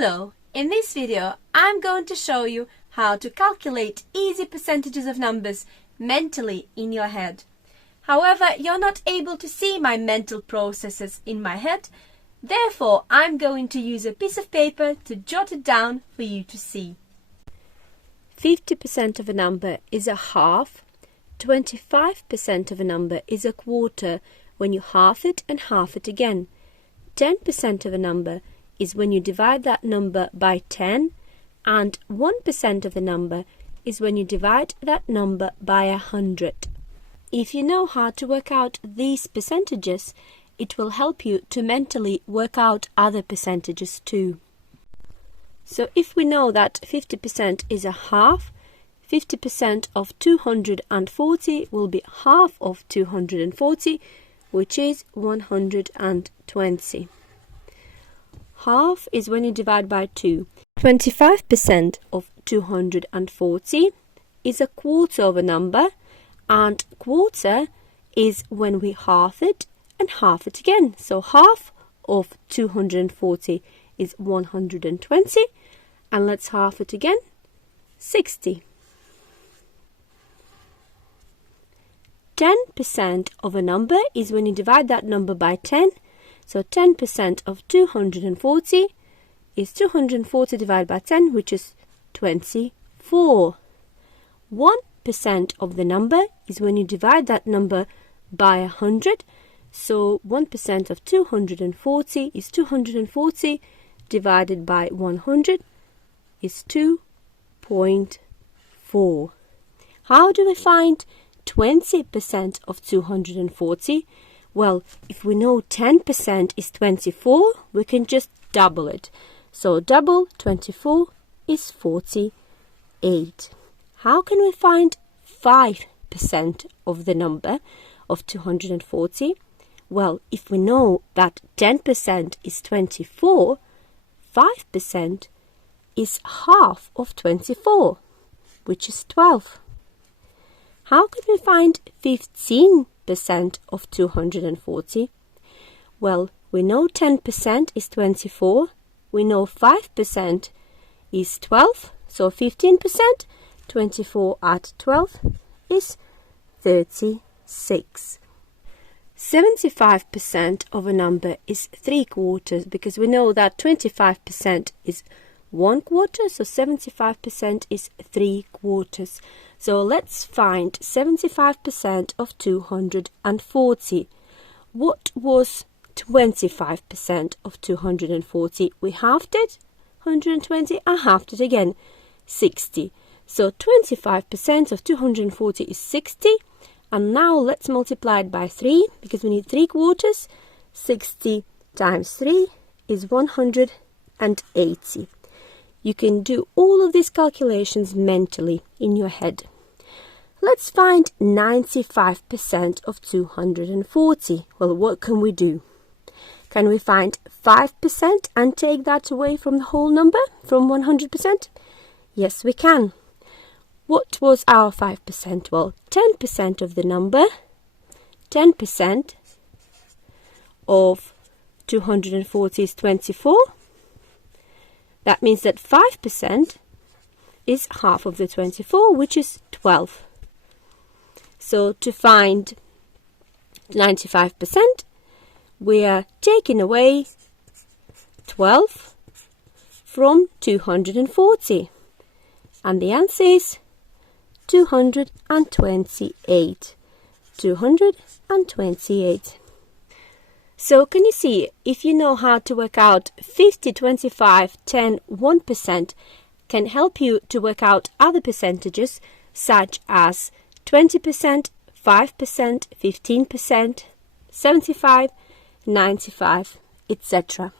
Hello, in this video I'm going to show you how to calculate easy percentages of numbers mentally in your head. However, you're not able to see my mental processes in my head, therefore I'm going to use a piece of paper to jot it down for you to see. 50% of a number is a half, 25% of a number is a quarter when you half it and half it again. 10% of a number is when you divide that number by 10, and 1% of the number is when you divide that number by 100. If you know how to work out these percentages, it will help you to mentally work out other percentages too. So if we know that 50% is a half, 50% of 240 will be half of 240, which is 120. Half is when you divide by 2. 25% of 240 is a quarter of a number, and quarter is when we half it and half it again. So half of 240 is 120, and let's half it again, 60. 10% of a number is when you divide that number by 10. So 10% of 240 is 240 divided by 10, which is 24. 1% of the number is when you divide that number by 100. So 1% of 240 is 240 divided by 100 is 2.4. How do we find 20% of 240? Well, if we know 10% is 24, we can just double it. So double 24 is 48. How can we find 5% of the number of 240? Well, if we know that 10% is 24, 5% is half of 24, which is 12. How can we find 15% of 240? Well, we know 10% is 24, we know 5% is 12, so 15%, 24 at 12 is 36. 75% of a number is 3 quarters, because we know that 25% is 1 quarter, so 75% is 3 quarters. So let's find 75% of 240. What was 25% of 240? We halved it, 120, and halved it again, 60. So 25% of 240 is 60. And now let's multiply it by 3, because we need 3 quarters. 60 times 3 is 180. You can do all of these calculations mentally in your head. Let's find 95% of 240. Well, what can we do? Can we find 5% and take that away from the whole number, from 100%? Yes, we can. What was our 5%? Well, 10% of the number, 10% of 240 is 24. That means that 5% is half of the 24, which is 12. So to find 95%, we are taking away 12 from 240. And the answer is 228. 228. So can you see, if you know how to work out 50, 25, 10, 1% can help you to work out other percentages such as 20%, 5%, 15%, 75, 95, etc.